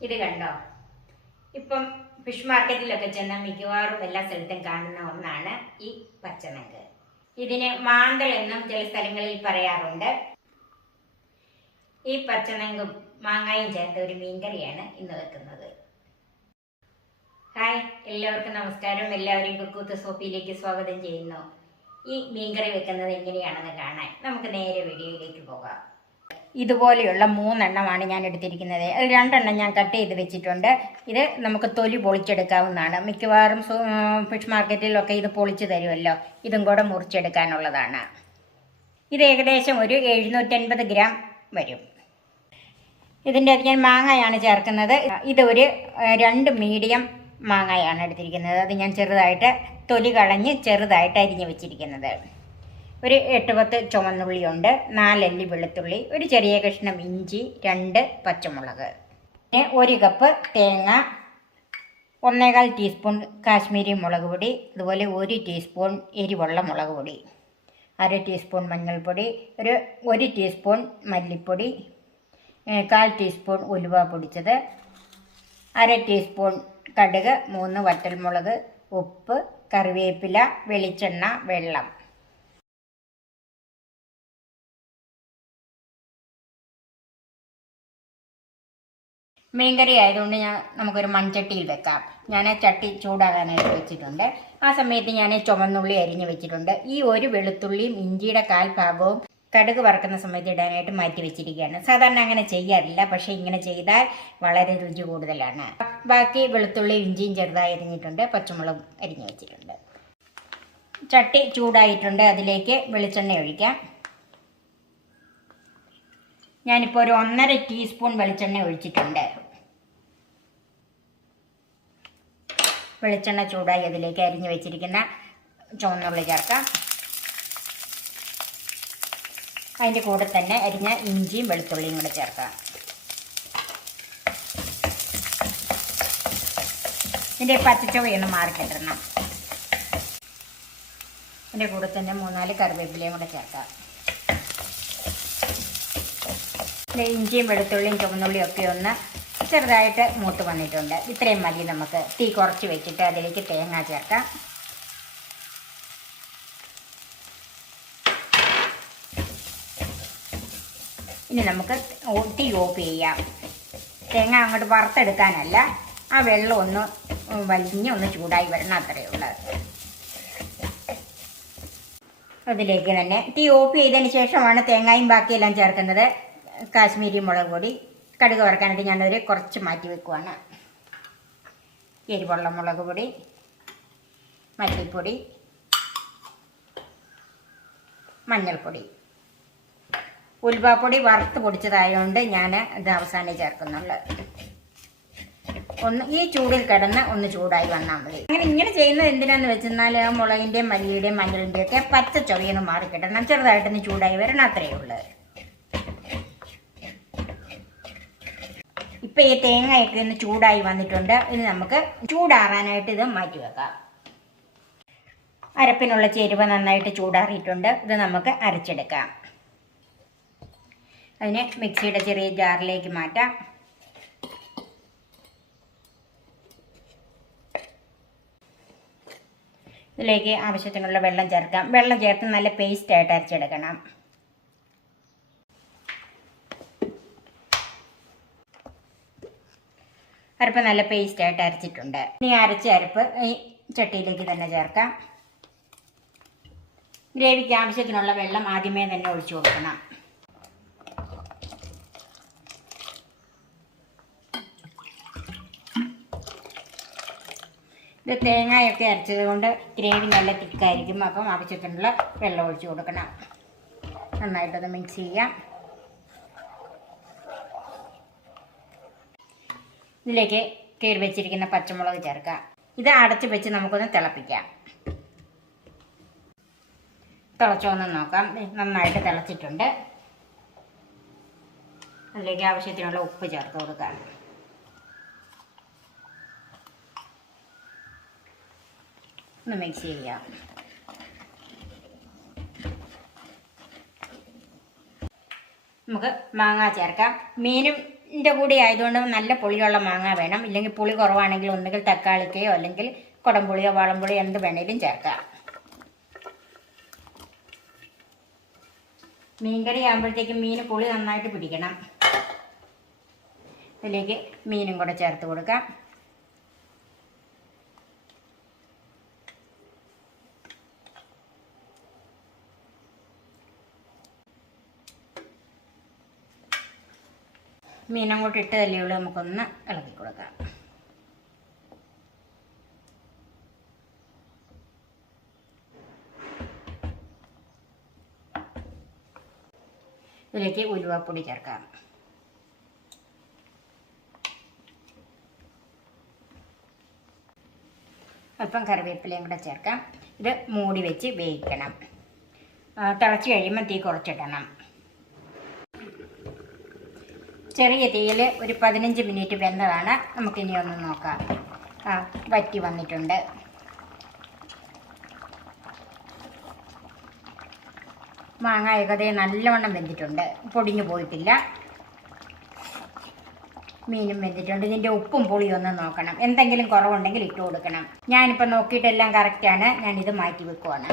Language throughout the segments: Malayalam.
ഇത് കണ്ടോ? ഇപ്പം ഫിഷ് മാർക്കറ്റിലൊക്കെ ചെന്നാൽ മിക്കവാറും എല്ലാ സ്ഥലത്തും കാണുന്ന ഒന്നാണ് ഈ പച്ചനങ്ക്. ഇതിന് മാന്തൾ എന്നും ചില സ്ഥലങ്ങളിൽ പറയാറുണ്ട്. ഈ പച്ചനങ്കും മാങ്ങായും ചേർത്ത ഒരു മീൻകറിയാണ് ഇന്ന് വെക്കുന്നത്. ഹായ്, എല്ലാവർക്കും നമസ്കാരം. എല്ലാവരെയും കുക്കൂത്ത് സോപ്പിയിലേക്ക് സ്വാഗതം ചെയ്യുന്നു. ഈ മീൻകറി വെക്കുന്നത് എങ്ങനെയാണെന്ന് കാണാൻ നമുക്ക് നേരെ വീഡിയോയിലേക്ക് പോകാം. ഇതുപോലെയുള്ള 3 എണ്ണമാണ് ഞാൻ എടുത്തിരിക്കുന്നത്. അതിൽ 2 എണ്ണം ഞാൻ കട്ട് ചെയ്ത് വെച്ചിട്ടുണ്ട്. ഇത് നമുക്ക് തൊലി പൊളിച്ചെടുക്കാവുന്നതാണ്. മിക്കവാറും ഫിഷ് മാർക്കറ്റിലൊക്കെ ഇത് പൊളിച്ച് തരുമല്ലോ. ഇതും കൂടെ മുറിച്ചെടുക്കാനുള്ളതാണ്. ഇത് ഏകദേശം ഒരു 750 ഗ്രാം വരും. ഇതിൻ്റെ അത് ഞാൻ മാങ്ങയാണ് ചേർക്കുന്നത്. ഇതൊരു 2 മീഡിയം മാങ്ങയാണ് എടുത്തിരിക്കുന്നത്. അത് ഞാൻ ചെറുതായിട്ട് തൊലി കളഞ്ഞ് ചെറുതായിട്ട് അരിഞ്ഞ് വെച്ചിരിക്കുന്നത്. ഒരു 8-10 ചുവന്നുള്ളിയുണ്ട്, 4 അല്ലി വെളുത്തുള്ളി, ഒരു ചെറിയ കഷ്ണം ഇഞ്ചി, 2 പച്ചമുളക്, പിന്നെ 1 കപ്പ് തേങ്ങ, 1/4 ടീസ്പൂൺ കാശ്മീരി മുളക് പൊടി, അതുപോലെ 1 ടീസ്പൂൺ എരിവുള്ള മുളക് പൊടി, 1/2 ടീസ്പൂൺ മഞ്ഞൾപ്പൊടി, 1 ടീസ്പൂൺ മല്ലിപ്പൊടി, 1/4 ടീസ്പൂൺ ഉലുവ പൊടിച്ചത്, 1/2 ടീസ്പൂൺ കടുക്, 3 വറ്റൽമുളക്, ഉപ്പ്, കറിവേപ്പില, വെളിച്ചെണ്ണ, വെള്ളം. മീൻകറി ആയതുകൊണ്ട് നമുക്കൊരു മൺചട്ടിയിൽ വെക്കാം. ഞാൻ ചട്ടി ചൂടാകാനായിട്ട് വെച്ചിട്ടുണ്ട്. ആ സമയത്ത് ഞാൻ ചുവന്നുള്ളി അരിഞ്ഞ് വെച്ചിട്ടുണ്ട്. ഈ ഒരു വെളുത്തുള്ളിയും ഇഞ്ചിയുടെ 1/4 ഭാഗവും കടുക് വറക്കുന്ന സമയത്ത് ഇടാനായിട്ട് മാറ്റി വെച്ചിരിക്കുകയാണ്. സാധാരണ അങ്ങനെ ചെയ്യാറില്ല, പക്ഷേ ഇങ്ങനെ ചെയ്താൽ വളരെ രുചി കൂടുതലാണ്. ബാക്കി വെളുത്തുള്ളിയും ഇഞ്ചിയും ചെറുതായി അരിഞ്ഞിട്ടുണ്ട്, പച്ചമുളകും അരിഞ്ഞ് വെച്ചിട്ടുണ്ട്. ചട്ടി ചൂടായിട്ടുണ്ട്. അതിലേക്ക് വെളിച്ചെണ്ണ ഒഴിക്കാം. ഞാനിപ്പോൾ ഒരു 1/2 ടീസ്പൂൺ വെളിച്ചെണ്ണ ഒഴിച്ചിട്ടുണ്ട്. വെളിച്ചെണ്ണ ചൂടായി അതിലേക്ക് അരിഞ്ഞ് വെച്ചിരിക്കുന്ന ചുവന്നുള്ളി ചേർക്കാം. അതിൻ്റെ കൂടെ തന്നെ അരിഞ്ഞ ഇഞ്ചിയും വെളുത്തുള്ളിയും കൂടെ ചേർക്കാം. ഇതിൻ്റെ പച്ചച്ചുവയൊന്ന് മാറിക്കിട്ടണം. അതിൻ്റെ കൂടെ തന്നെ 3-4 കറിവേപ്പിലയും കൂടെ ചേർക്കാം. ഇഞ്ചിയും വെളുത്തുള്ളിയും ചുവന്നുള്ളിയും ഒക്കെ ഒന്ന് ചെറുതായിട്ട് മൂത്ത് വന്നിട്ടുണ്ട്. ഇത്രയും മതി. നമുക്ക് തീ കുറച്ച് വെച്ചിട്ട് അതിലേക്ക് തേങ്ങ ചേർക്കാം. ഇനി നമുക്ക് തീ ഓഫ് ചെയ്യാം. തേങ്ങ അങ്ങോട്ട് വറുത്തെടുക്കാനല്ല, ആ വെള്ളം ഒന്ന് വലിഞ്ഞ് ഒന്ന് ചൂടായി വരണം, അത്രയേ ഉള്ളത്. അതിലേക്ക് തന്നെ തീ ഓഫ് ചെയ്തതിന് ശേഷമാണ് തേങ്ങയും ബാക്കിയെല്ലാം ചേർക്കുന്നത്. കാശ്മീരി മുളക് പൊടി, കടുക് വറക്കാനായിട്ട് ഞാനൊരു കുറച്ച് മാറ്റി വെക്കുവാണ്. എരിവുള്ള മുളക് പൊടി, മല്ലിപ്പൊടി, മഞ്ഞൾപ്പൊടി, ഉലുവാപ്പൊടി വറുത്ത് പൊടിച്ചതായതുകൊണ്ട് ഞാൻ ഇത് അവസാനം ചേർക്കുന്നുള്ളൂ. ഈ ചൂടിൽ കിടന്ന് ഒന്ന് ചൂടായി വന്നാൽ മതി. ഇങ്ങനെ ചെയ്യുന്നത് എന്തിനാന്ന് വെച്ചെന്നാൽ മുളകിൻ്റെയും മല്ലിയുടെയും മഞ്ഞളിൻ്റെയും ഒക്കെ പച്ച ചൊവയൊന്ന് മാറിക്കിടണം. ചെറുതായിട്ടൊന്ന് ചൂടായി വരണം, അത്രയേ ഉള്ളൂ. ഇപ്പം ഈ തേങ്ങയൊക്കെ ഒന്ന് ചൂടായി വന്നിട്ടുണ്ട്. ഇനി നമുക്ക് ചൂടാറാനായിട്ട് ഇത് മാറ്റി വെക്കാം. അരപ്പിനുള്ള ചേരുവ നന്നായിട്ട് ചൂടാറിയിട്ടുണ്ട്. ഇത് നമുക്ക് അരച്ചെടുക്കാം. അതിനെ മിക്സിയുടെ ചെറിയ ജാറിലേക്ക് മാറ്റാം. ഇതിലേക്ക് ആവശ്യത്തിനുള്ള വെള്ളം ചേർക്കാം. വെള്ളം ചേർത്ത് നല്ല പേസ്റ്റായിട്ട് അരച്ചെടുക്കണം. അരപ്പ് നല്ല പേസ്റ്റായിട്ട് അരച്ചിട്ടുണ്ട്. ഇനി അരച്ച അരപ്പ് ഈ ചട്ടിയിലേക്ക് തന്നെ ചേർക്കാം. ഗ്രേവിക്ക് ആവശ്യത്തിനുള്ള വെള്ളം ആദ്യമേ തന്നെ ഒഴിച്ചു കൊടുക്കണം. ഇത് തേങ്ങയൊക്കെ അരച്ചത് കൊണ്ട് ഗ്രേവി നല്ല തിക്കായിരിക്കും. അപ്പം ആവശ്യത്തിനുള്ള വെള്ളം ഒഴിച്ചു കൊടുക്കണം. നന്നായിട്ടത് മിക്സ് ചെയ്യാം. ഇതിലേക്ക് കീറി വെച്ചിരിക്കുന്ന പച്ചമുളക് ചേർക്കാം. ഇത് അടച്ച് വെച്ച് നമുക്കൊന്ന് തിളപ്പിക്കാം. തിളച്ചോന്ന് നോക്കാം. നന്നായിട്ട് തിളച്ചിട്ടുണ്ട്. അതിലേക്ക് ആവശ്യത്തിനുള്ള ഉപ്പ് ചേർത്ത് കൊടുക്കാം. ഒന്ന് മിക്സ് ചെയ്യാം. നമുക്ക് മാങ്ങ ചേർക്കാം. മീനും കൂടി ആയതുകൊണ്ട് നല്ല പുളിയുള്ള മാങ്ങ വേണം. ഇല്ലെങ്കിൽ പുളി കുറവാണെങ്കിൽ ഒന്നുകിൽ തക്കാളിക്കയോ അല്ലെങ്കിൽ കുടംപുളിയോ വാളംപുളിയോ എന്ത് വേണേലും ചേർക്കാം. മീൻകറി ആകുമ്പോഴത്തേക്കും മീന് പുളി നന്നായിട്ട് പിടിക്കണം. ഇതിലേക്ക് മീനും കൂടെ ചേർത്ത് കൊടുക്കാം. മീനങ്ങോട്ട് ഇട്ട് തല്ലിയുള്ളൂ നമുക്കൊന്ന് ഇളക്കി കൊടുക്കാം. ഇതിലേക്ക് ഉലുവാപ്പൊടി ചേർക്കാം. അല്പം കറിവേപ്പിലയും കൂടെ ചേർക്കാം. ഇത് മൂടി വെച്ച് വേവിക്കണം. തിളച്ച് കഴിയുമ്പോൾ തീ കുറച്ചിടണം. ചെറിയ തീയിൽ ഒരു 15 മിനിറ്റ് വെന്തതാണ്. നമുക്കിനി ഒന്ന് നോക്കാം. വറ്റി വന്നിട്ടുണ്ട്. മാങ്ങ ഏകദേശം നല്ലവണ്ണം വെന്തിട്ടുണ്ട്, പൊടിഞ്ഞു പോയിട്ടില്ല. മീനും വെന്തിട്ടുണ്ട്. ഇതിൻ്റെ ഉപ്പും പുളിയും ഒന്ന് നോക്കണം. എന്തെങ്കിലും കുറവുണ്ടെങ്കിൽ ഇട്ട് കൊടുക്കണം. ഞാനിപ്പോൾ നോക്കിയിട്ടെല്ലാം കറക്റ്റാണ്. ഞാനിത് മാറ്റി വെക്കുവാണ്.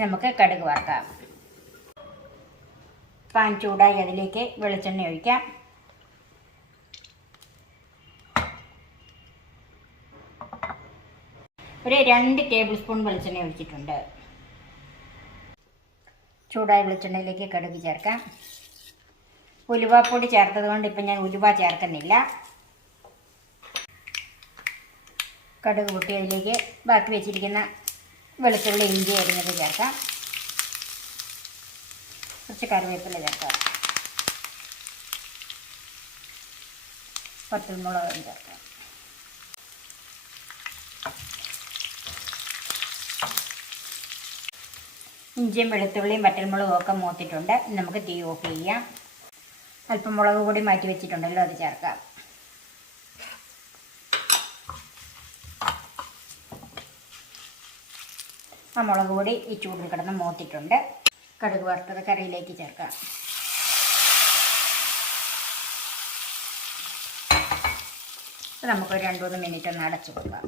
നമുക്ക് കടുക് വറുക്കാം. പാൻ ചൂടായി അതിലേക്ക് വെളിച്ചെണ്ണ ഒഴിക്കാം. ഒരു 2 ടേബിൾ സ്പൂൺ വെളിച്ചെണ്ണ ഒഴിച്ചിട്ടുണ്ട്. ചൂടായ വെളിച്ചെണ്ണയിലേക്ക് കടുക് ചേർക്കാം. ഉലുവാപ്പൊടി ചേർത്തത് കൊണ്ട് ഇപ്പം ഞാൻ ഉലുവ ചേർക്കുന്നില്ല. കടുക് പൊട്ടി അതിലേക്ക് ബാക്കി വെച്ചിരിക്കുന്ന വെളുത്തുള്ളി ഇഞ്ചി അരിഞ്ഞത് ചേർക്കാം. കുറച്ച് കറിവേപ്പില ചേർക്കാം. പച്ചമുളകും ചേർക്കാം. ഇഞ്ചിയും വെളുത്തുള്ളിയും വറ്റൽമുളകും ഒക്കെ മൂത്തിട്ടുണ്ട്. നമുക്ക് തീ ഓഫ് ചെയ്യാം. അല്പം മുളക് പൊടി മാറ്റി വെച്ചിട്ടുണ്ടല്ലോ, അത് ചേർക്കാം. ആ മുളക് പൊടി ഈ ചൂടിൽ കിടന്ന് മൂത്തിട്ടുണ്ട്. കടുക് വറുത്തത് കറിയിലേക്ക് ചേർക്കാം. നമുക്കൊരു 2-3 മിനിറ്റ് ഒന്ന് അടച്ചു കൊടുക്കാം.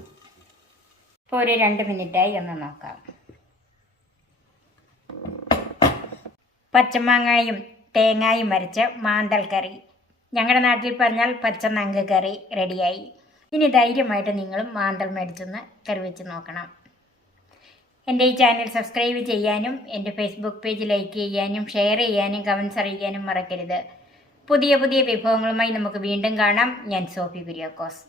ഇപ്പോൾ ഒരു 2 മിനിറ്റായി, ഒന്ന് നോക്കാം. പച്ചമാങ്ങായും തേങ്ങായും അരച്ച് മാന്തൽ കറി, ഞങ്ങളുടെ നാട്ടിൽ പറഞ്ഞാൽ പച്ചനങ്ക് കറി റെഡിയായി. ഇനി ധൈര്യമായിട്ട് നിങ്ങളും മാന്തൽ മേടിച്ചൊന്ന് കറി വെച്ച് നോക്കണം. എൻ്റെ ഈ ചാനൽ സബ്സ്ക്രൈബ് ചെയ്യാനും എൻ്റെ ഫേസ്ബുക്ക് പേജ് ലൈക്ക് ചെയ്യാനും ഷെയർ ചെയ്യാനും കമൻസ് അറിയിക്കാനും മറക്കരുത്. പുതിയ പുതിയ വിഭവങ്ങളുമായി നമുക്ക് വീണ്ടും കാണാം. ഞാൻ സോഫി കുര്യാക്കോസ്.